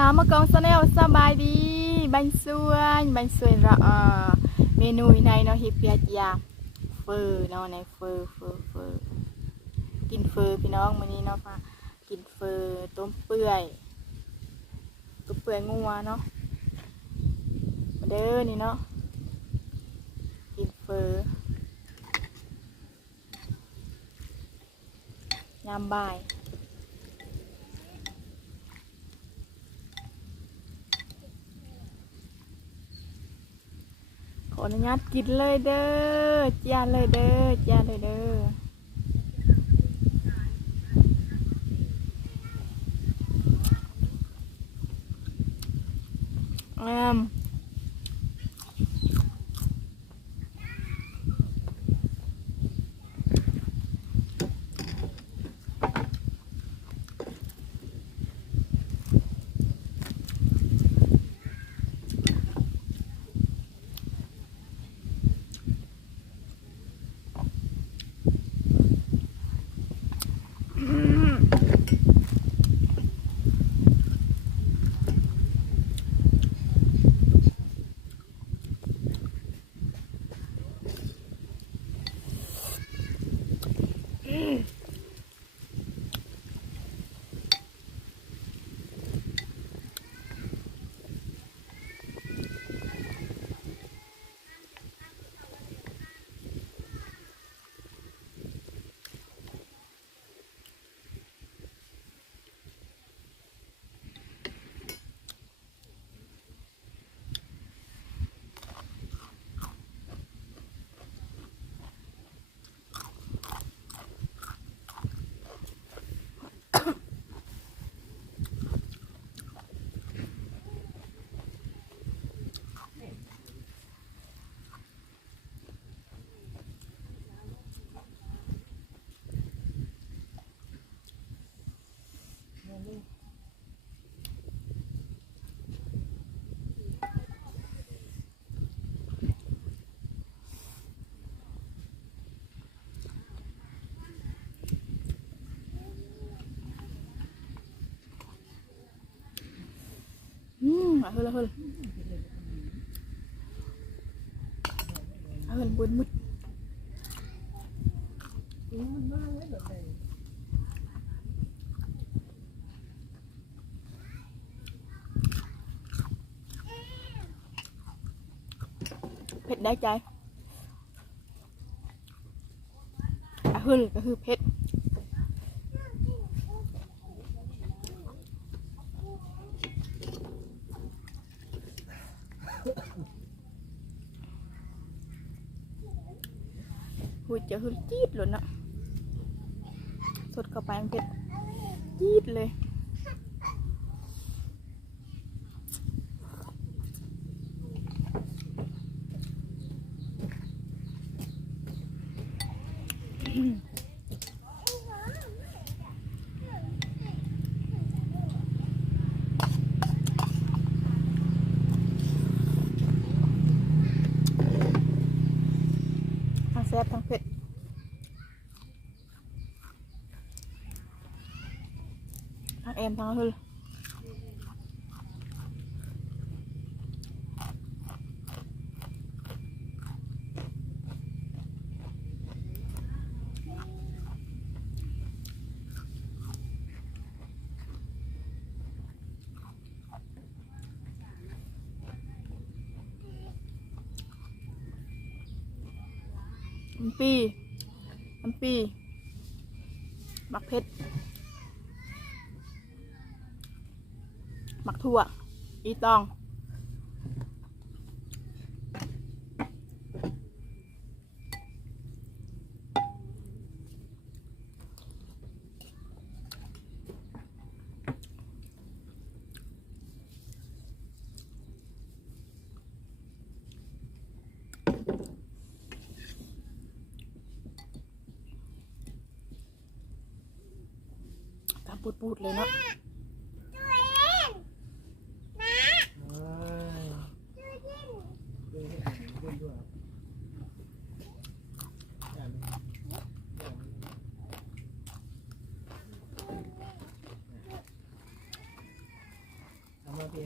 สาวมะกองซาแนลสบายดีบันสวยละเมนูในเนาะฮิปเปียจยาเฟอเนาะในเฟอกินเฟอพี่น้องมื้อนี้เนาะค่ะกินเฟอต้มเปื่อยงัวเนาะมาเด้อนี่เนาะกินเฟอยามบ่ายขออนุญาตกินเลยเด้อจานเลยเด้อเฮ้ยบุญมุดเผ็ดได้ใจเฮ้ยก็คือเผ็ดหุ่ยจะคือจี๊ดเลยนะสดเข้าไปมันเผ็ดจี๊ดเลยทั้งแซ่บทั้งเผ็ดทั้งแอมทั้งฮึลน้ำปีมักเผ็ดมักถั่วอีตองปูดเลยเนาะ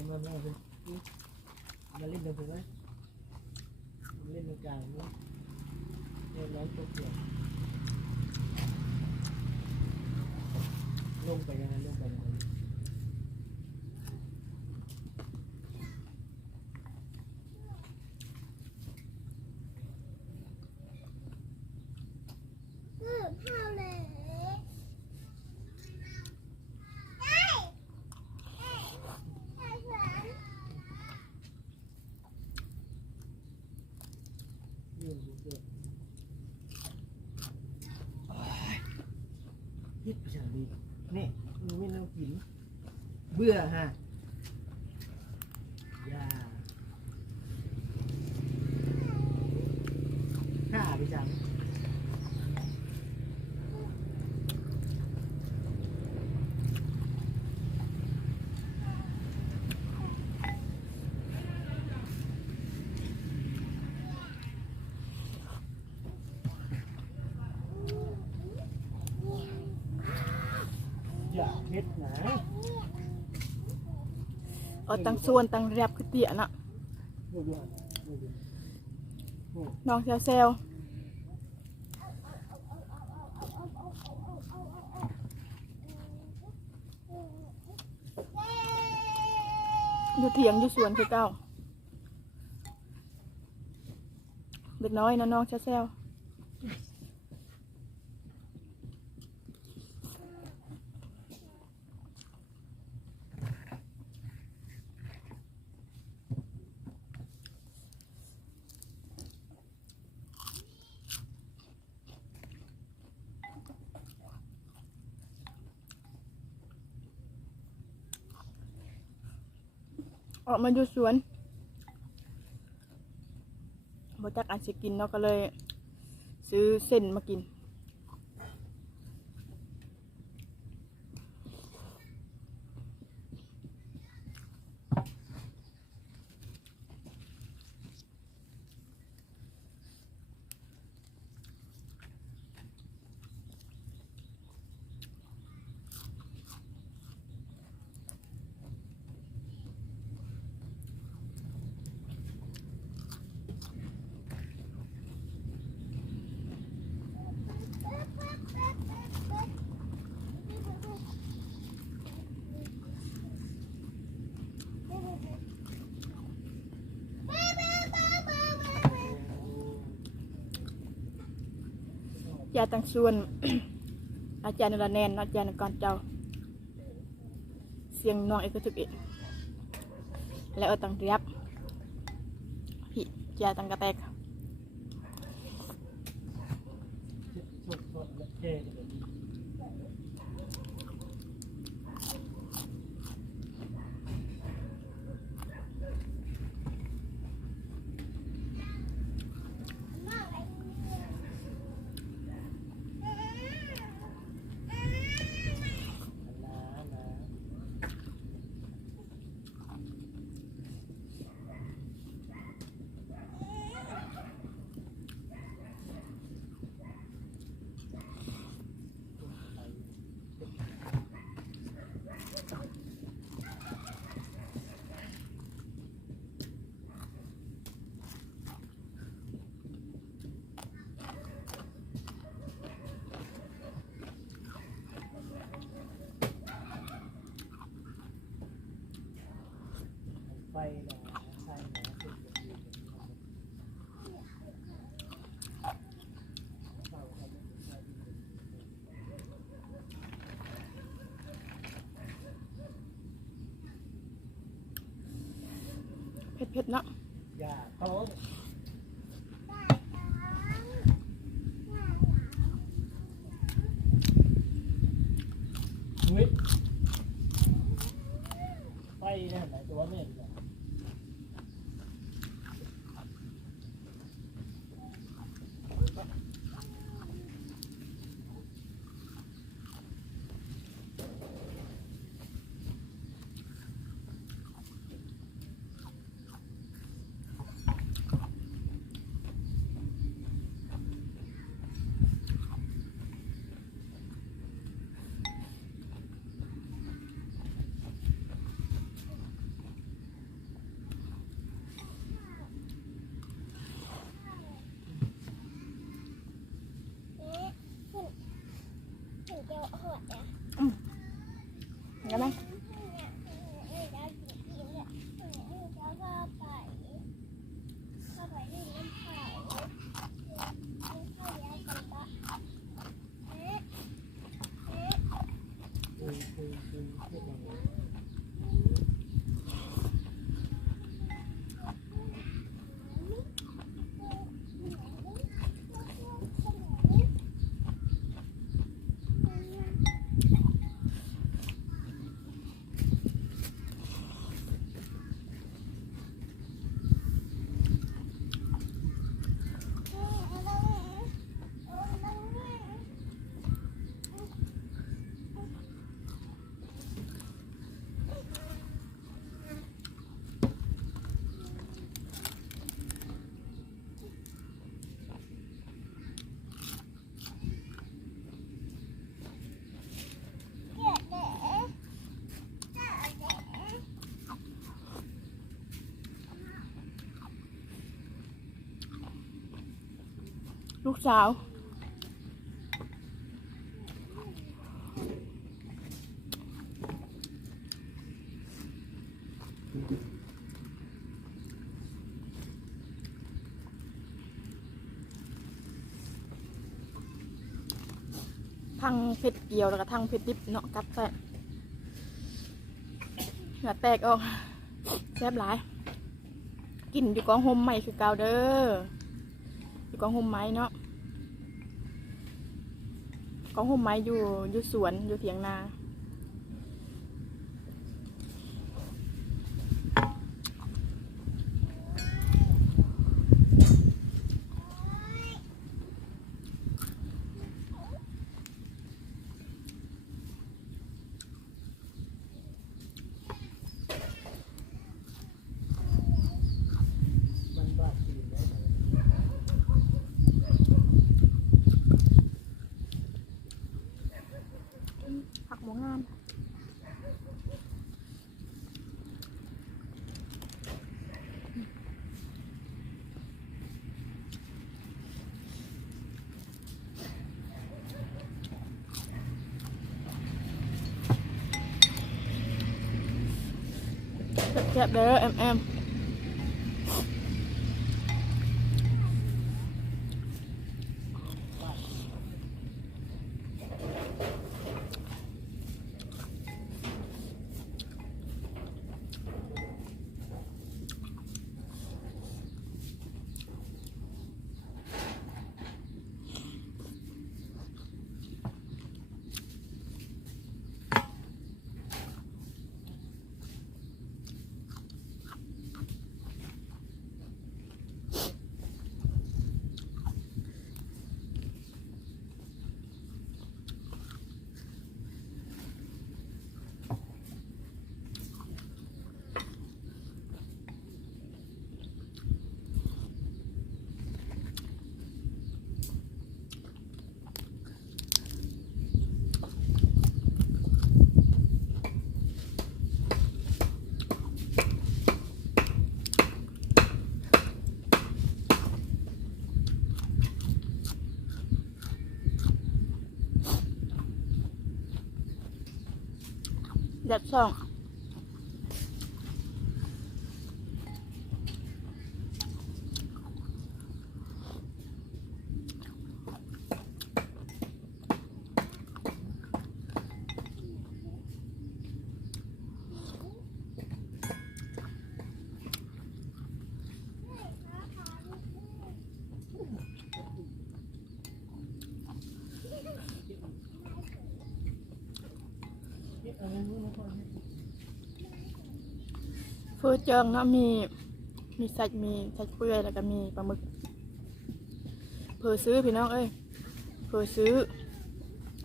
มมาแล้วมาเล่นกันถูกไหมมาเล่นในกลางนี้เล่นน้ำตกเกี่ยวลงไปยังไงลงไปยังไงยึดไปอย่างดีนี่มันไม่ต้องกินเบื่อฮะยาข้าไปจังอย่าเฮ็ดนะ เอาตั้งส่วนตั้งเรียบคือเตี้ยน่ะน้องเซลอยู่เถียงอยู่สวนคือเก้าเด็กน้อยน้องเซลออกมาอยู่สวนบ่จักอันสิกินเนาะก็เลยซื้อเส้นมากินยาตั้งส่วน อาจารย์นรแนนอาจารย์ก่อนเจ้าเสียงน้องเอกทึกเอกแล้วเอาตั้งเรียบพี่ยาตั้งกระแตกไปนะใช่นะเผ็ดๆเนาะ อย่าเขาวิทย์ไปนะไหนตัวแม่ดีกว่า ลูกสาวทั้งเผ็ดเกียวแล้วก็ทั้งเผ็ดดิบเนาะกัดใส่เหงื่อแตกออกแซ่บหลายกินอยู่กองโฮมใหม่คือเก่าเด้ออยู่กองโฮมไม้เนาะกองโฮมไม้อยู่สวนอยู่เถียงนาผักหมูงามแซ่บๆเด้อแอมยัดซ่องเฟอเจิงเนาะมีใส่เปื่อยแล้วก็มีปลาหมึกเพอซื้อพี่น้องเอ้ยเพอซื้อ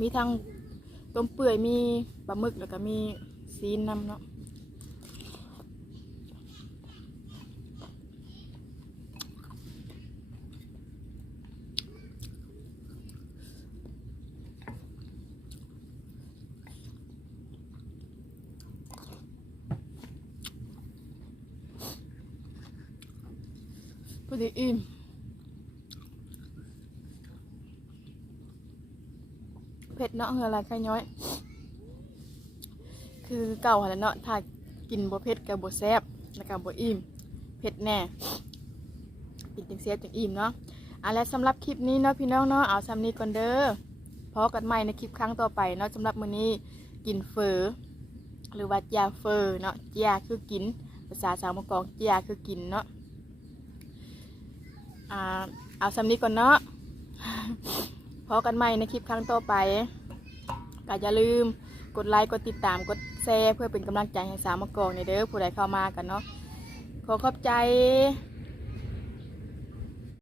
มีทั้งต้มเปื่อยมีปลาหมึกแล้วก็มีซีนน้ำเนาะพอดีอิ่มเผ็ดเนาะเหืออะไรไข่ย้อยคือเก่าหันเนาะถ้ากินบ่เผ็ดกับบ่แซ่บแล้วก็บ่อิ่มเผ็ดแน่กินจังแซ่บจังอิ่มเนาะและสำหรับคลิปนี้เนาะพี่น้องเนาะเอาซ้ำนี้ก่อนเด้อพอกันใหม่ในคลิปครั้งต่อไปเนาะสำหรับมื้อนี้ กินเฟอหรือว่าเจียเฟอเนาะเจียคือกินภาษาสาวมะกอกเจียคือกินเนาะเอาสำนี้ก่อนเนาะ พอกันใหม่ในคลิปครั้งต่อไปก็อย่าลืมกดไลค์กดติดตามกดแชร์เพื่อเป็นกำลังใจให้สาวมะกอกในเด้อผู้ใดเข้ามากันเนาะขอขอบใจ